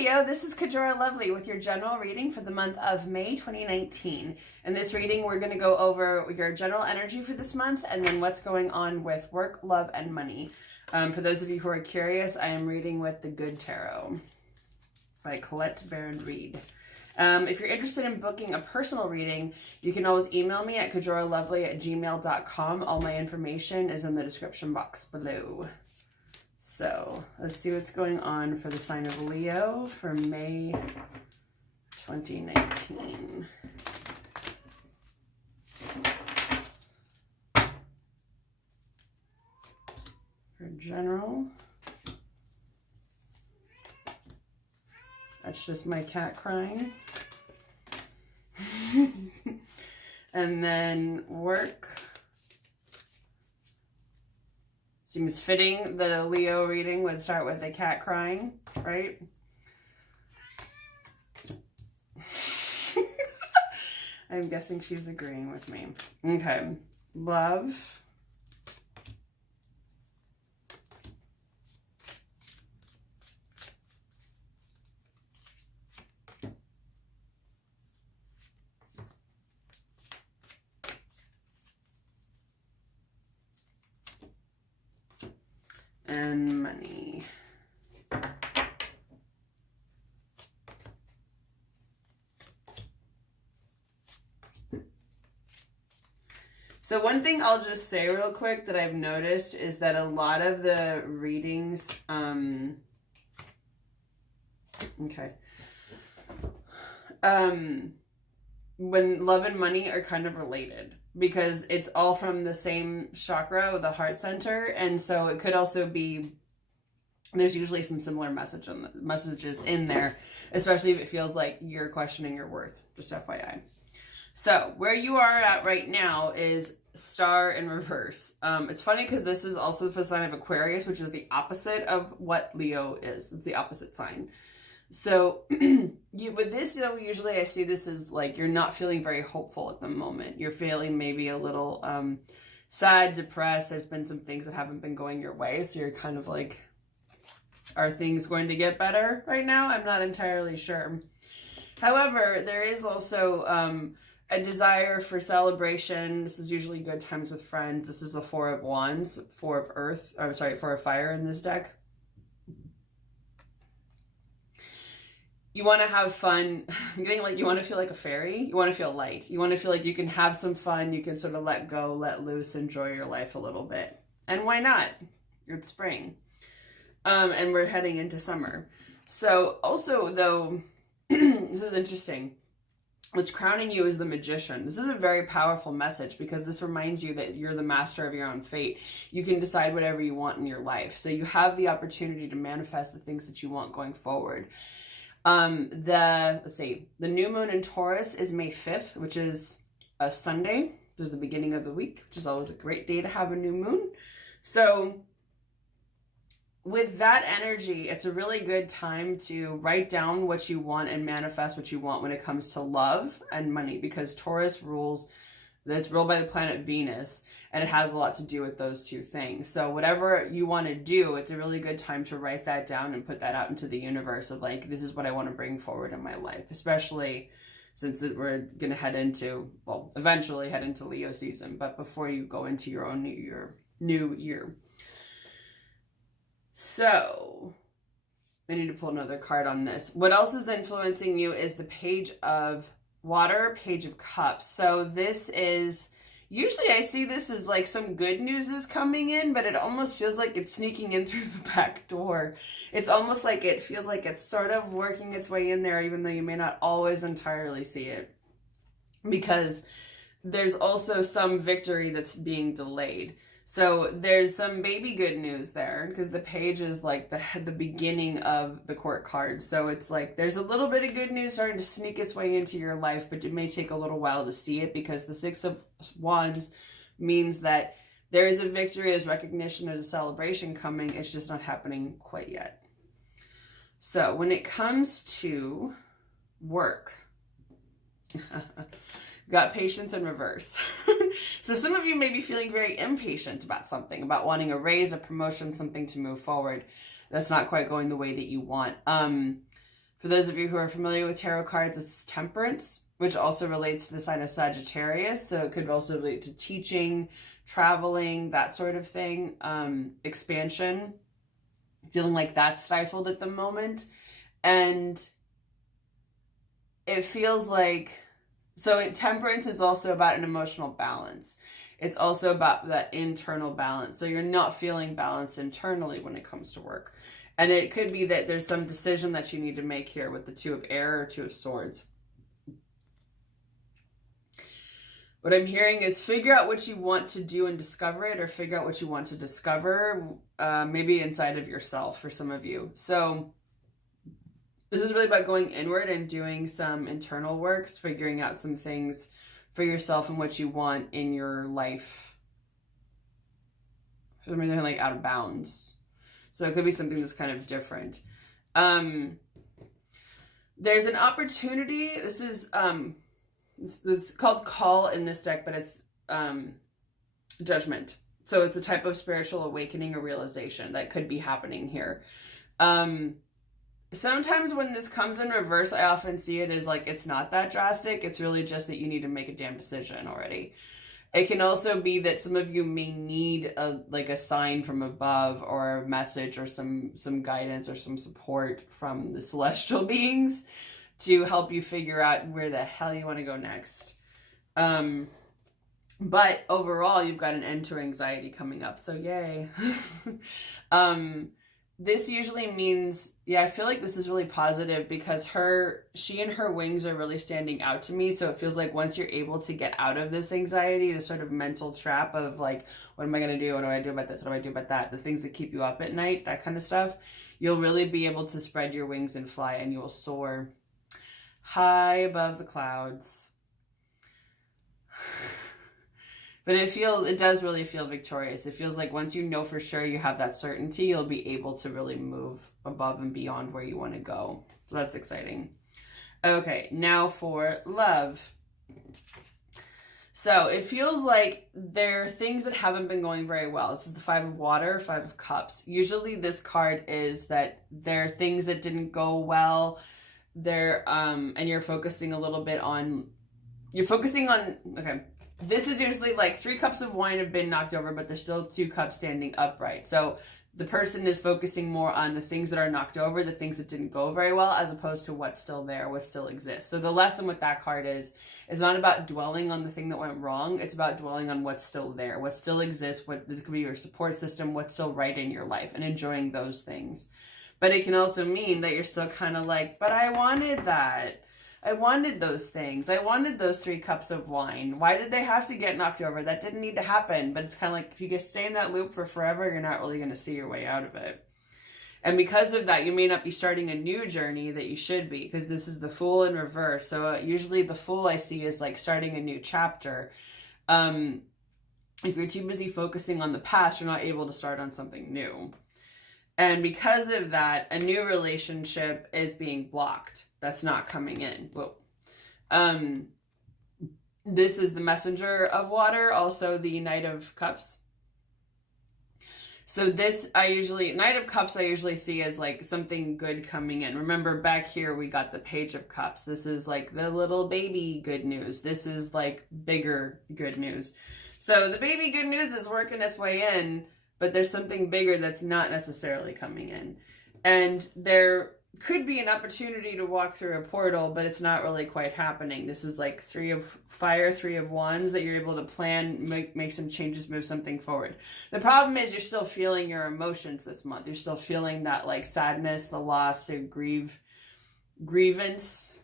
Leo, this is Kajora Lovely with your general reading for the month of May 2019. In this reading, we're going to go over your general energy for this month and then what's going on with work, love, and money. For those of you who are curious, I am reading with the Good Tarot by Colette Baron Reed. If you're interested in booking a personal reading, you can always email me at kajoralovely@gmail.com. All my information is in the description box below. So let's see what's going on for the sign of Leo for May 2019. For general, that's just my cat crying. And then work. Seems fitting that a Leo reading would start with a cat crying, right? I'm guessing she's agreeing with me. Okay. Love. And money. So one thing I'll just say real quick that I've noticed is that a lot of the readings, when love and money are kind of related, because it's all from the same chakra, the heart center, and so it could also be, there's usually some similar messages in there, especially if it feels like you're questioning your worth, just FYI. So where you are at right now is Star in reverse. It's funny because this is also the sign of Aquarius, which is the opposite of what Leo is. It's the opposite sign. So with this, usually I see this as like you're not feeling very hopeful at the moment. You're feeling maybe a little sad, depressed. There's been some things that haven't been going your way. So you're kind of like, are things going to get better right now? I'm not entirely sure. However, there is also a desire for celebration. This is usually good times with friends. This is the Four of Wands, Four of Fire in this deck. You want to have fun. I'm getting like, you want to feel like a fairy. You want to feel light. You want to feel like you can have some fun. You can sort of let go, let loose, enjoy your life a little bit. And why not? It's spring. And we're heading into summer. So also though, this is interesting. What's crowning you is the Magician. This is a very powerful message because this reminds you that you're the master of your own fate. You can decide whatever you want in your life. So you have the opportunity to manifest the things that you want going forward. The new moon in Taurus is May 5th, which is a Sunday. This is the beginning of the week, which is always a great day to have a new moon. So with that energy, it's a really good time to write down what you want and manifest what you want when it comes to love and money, because Taurus it's ruled by the planet Venus, and it has a lot to do with those two things. So whatever you want to do, it's a really good time to write that down and put that out into the universe of like, this is what I want to bring forward in my life, especially since we're going to head into, well, eventually head into Leo season, but before you go into your own new year. So I need to pull another card on this. What else is influencing you is the Page of Water, Page of Cups. So this is, usually I see this as like some good news is coming in, but it almost feels like it's sneaking in through the back door. It's almost like it feels like it's sort of working its way in there, even though you may not always entirely see it. Because there's also some victory that's being delayed. So there's some baby good news there, because the page is like the beginning of the court card. So it's like there's a little bit of good news starting to sneak its way into your life, but it may take a little while to see it, because the Six of Wands means that there is a victory, there's recognition, there's a celebration coming. It's just not happening quite yet. So when it comes to work, got patience in reverse. So some of you may be feeling very impatient about something, about wanting a raise, a promotion, something to move forward that's not quite going the way that you want. For those of you who are familiar with tarot cards, it's Temperance, which also relates to the sign of Sagittarius. So it could also relate to teaching, traveling, that sort of thing, expansion, feeling like that's stifled at the moment. And it feels like, Temperance is also about an emotional balance. It's also about that internal balance. So you're not feeling balanced internally when it comes to work. And it could be that there's some decision that you need to make here with the Two of Air or Two of Swords. What I'm hearing is figure out what you want to do and discover it, or figure out what you want to discover, maybe inside of yourself for some of you. So this is really about going inward and doing some internal works, figuring out some things for yourself and what you want in your life. For some reason, like out of bounds. So it could be something that's kind of different. There's an opportunity. This is it's called Call in this deck, but it's Judgment. So it's a type of spiritual awakening or realization that could be happening here. Sometimes when this comes in reverse, I often see it as like it's not that drastic. It's really just that you need to make a damn decision already. It can also be that some of you may need a sign from above, or a message, or some guidance or some support from the celestial beings to help you figure out where the hell you want to go next. But overall, you've got an end to anxiety coming up, so yay. This usually means, I feel like this is really positive because she and her wings are really standing out to me. So it feels like once you're able to get out of this anxiety, this sort of mental trap of like, what am I going to do? What do I do about this? What do I do about that? The things that keep you up at night, that kind of stuff. You'll really be able to spread your wings and fly, and you will soar high above the clouds. But it does really feel victorious. It feels like once you know for sure you have that certainty, you'll be able to really move above and beyond where you want to go. So that's exciting. Okay, now for love. So it feels like there are things that haven't been going very well. This is the Five of Water, Five of Cups. Usually this card is that there are things that didn't go well. And you're focusing a little bit on, okay. This is usually like 3 cups of wine have been knocked over, but there's still 2 cups standing upright. So the person is focusing more on the things that are knocked over, the things that didn't go very well, as opposed to what's still there, what still exists. So the lesson with that card is not about dwelling on the thing that went wrong. It's about dwelling on what's still there, what still exists, this could be your support system, what's still right in your life, and enjoying those things. But it can also mean that you're still kind of like, but I wanted that. I wanted those things. I wanted those 3 cups of wine. Why did they have to get knocked over? That didn't need to happen. But it's kind of like if you just stay in that loop for forever, you're not really going to see your way out of it. And because of that, you may not be starting a new journey that you should be, because this is the Fool in reverse. So usually the Fool I see is like starting a new chapter. If you're too busy focusing on the past, you're not able to start on something new. And because of that, a new relationship is being blocked. That's not coming in. Whoa. This is the Messenger of Water, also the Knight of Cups. So this, Knight of Cups I usually see as like something good coming in. Remember back here we got the Page of Cups. This is like the little baby good news. This is like bigger good news. So the baby good news is working its way in, but there's something bigger that's not necessarily coming in. And there could be an opportunity to walk through a portal, but it's not really quite happening. This is like 3 of Fire, 3 of Wands, that you're able to plan, make some changes, move something forward. The problem is you're still feeling your emotions this month. You're still feeling that like sadness, the loss, the grievances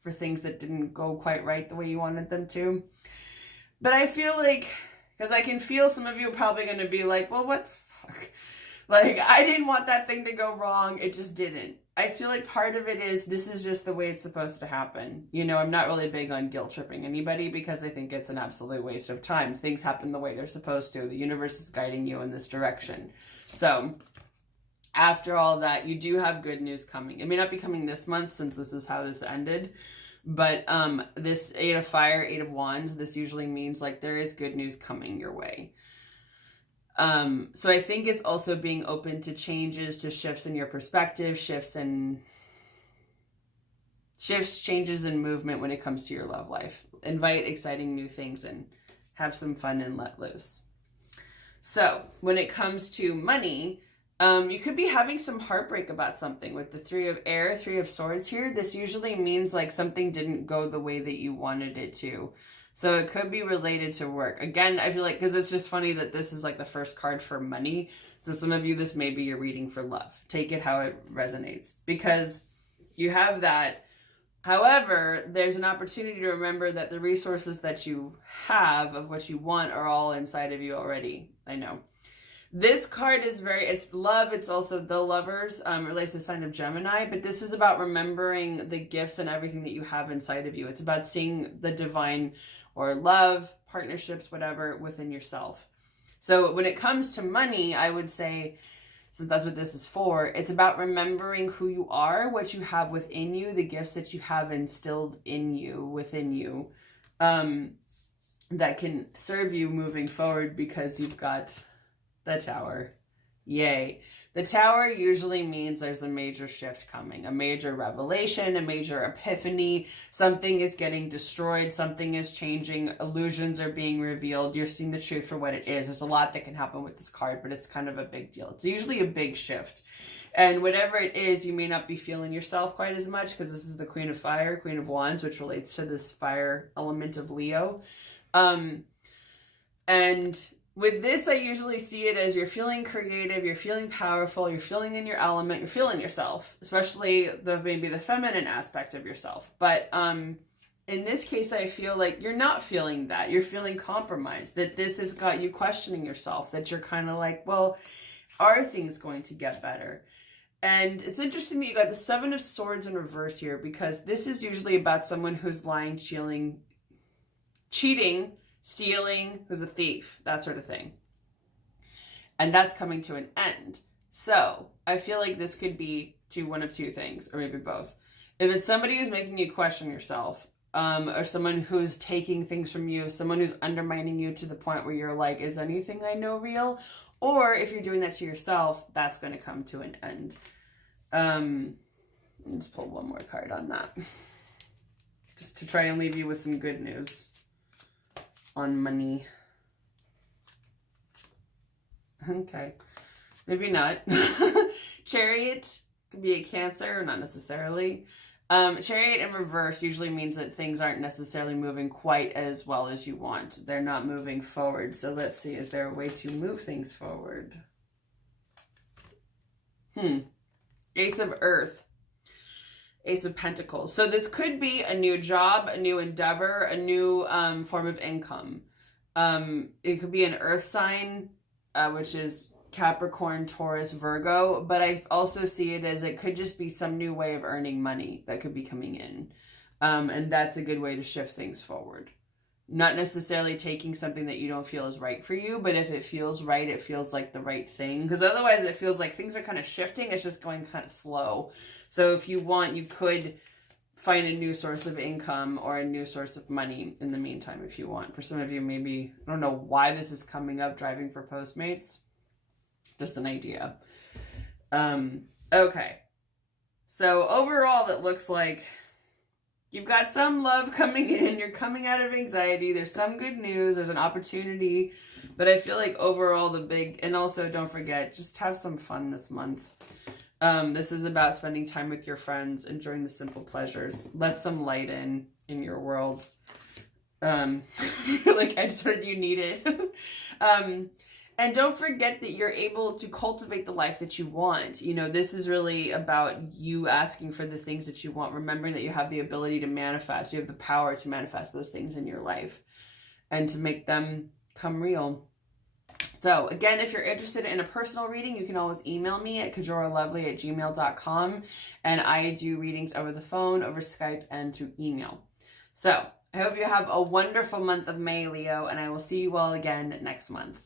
for things that didn't go quite right the way you wanted them to. But I feel like, because I can feel some of you are probably going to be like, well, what the fuck? Like, I didn't want that thing to go wrong. It just didn't. I feel like part of it is this is just the way it's supposed to happen. You know, I'm not really big on guilt tripping anybody because I think it's an absolute waste of time. Things happen the way they're supposed to. The universe is guiding you in this direction. So after all that, you do have good news coming. It may not be coming this month since this is how this ended. But this 8 of Fire, 8 of Wands, this usually means like there is good news coming your way. So I think it's also being open to changes, to shifts in your perspective, shifts in shifts, changes, and movement when it comes to your love life. Invite exciting new things and have some fun and let loose. So when it comes to money, you could be having some heartbreak about something with the 3 of air, 3 of swords here. This usually means like something didn't go the way that you wanted it to. So it could be related to work. Again, I feel like, because it's just funny that this is like the first card for money. So some of you, this may be your reading for love. Take it how it resonates, because you have that. However, there's an opportunity to remember that the resources that you have of what you want are all inside of you already. I know. This card is it's love. It's also the Lovers. It relates to the sign of Gemini, but this is about remembering the gifts and everything that you have inside of you. It's about seeing the divine or love, partnerships, whatever, within yourself. So when it comes to money, I would say, since that's what this is for, it's about remembering who you are, what you have within you, the gifts that you have instilled in you, within you, that can serve you moving forward, because you've got the Tower. Yay. The Tower usually means there's a major shift coming, a major revelation, a major epiphany. Something is getting destroyed. Something is changing. Illusions are being revealed. You're seeing the truth for what it is. There's a lot that can happen with this card, but it's kind of a big deal. It's usually a big shift. And whatever it is, you may not be feeling yourself quite as much, because this is the Queen of Fire, Queen of Wands, which relates to this fire element of Leo. And with this, I usually see it as you're feeling creative, you're feeling powerful, you're feeling in your element, you're feeling yourself, especially maybe the feminine aspect of yourself. But in this case, I feel like you're not feeling that. You're feeling compromised, that this has got you questioning yourself, that you're kind of like, well, are things going to get better? And it's interesting that you got the 7 of Swords in reverse here, because this is usually about someone who's lying, cheating, stealing, who's a thief, that sort of thing. And that's coming to an end. So I feel like this could be one of two things, or maybe both. If it's somebody who's making you question yourself, or someone who's taking things from you, someone who's undermining you to the point where you're like, is anything I know real? Or if you're doing that to yourself, that's going to come to an end. Let's pull one more card on that, just to try and leave you with some good news on money. Okay, maybe not. Chariot could be a Cancer, not necessarily. Chariot in reverse usually means that things aren't necessarily moving quite as well as you want. They're not moving forward. So let's see, is there a way to move things forward? Ace of Earth. Ace of Pentacles. So this could be a new job, a new endeavor, a new form of income. It could be an earth sign, which is Capricorn, Taurus, Virgo, but I also see it as it could just be some new way of earning money that could be coming in. And that's a good way to shift things forward. Not necessarily taking something that you don't feel is right for you, but if it feels right, it feels like the right thing. Because otherwise it feels like things are kind of shifting. It's just going kind of slow. So if you want, you could find a new source of income or a new source of money in the meantime if you want. For some of you, maybe, I don't know why this is coming up, driving for Postmates. Just an idea. Okay. So overall, it looks like you've got some love coming in. You're coming out of anxiety. There's some good news. There's an opportunity. But I feel like overall and also don't forget, just have some fun this month. This is about spending time with your friends, enjoying the simple pleasures. Let some light in your world. I feel like I just heard you need it. And don't forget that you're able to cultivate the life that you want. You know, this is really about you asking for the things that you want, remembering that you have the ability to manifest. You have the power to manifest those things in your life and to make them come real. So again, if you're interested in a personal reading, you can always email me at kajoralovely@gmail.com. And I do readings over the phone, over Skype, and through email. So I hope you have a wonderful month of May, Leo, and I will see you all again next month.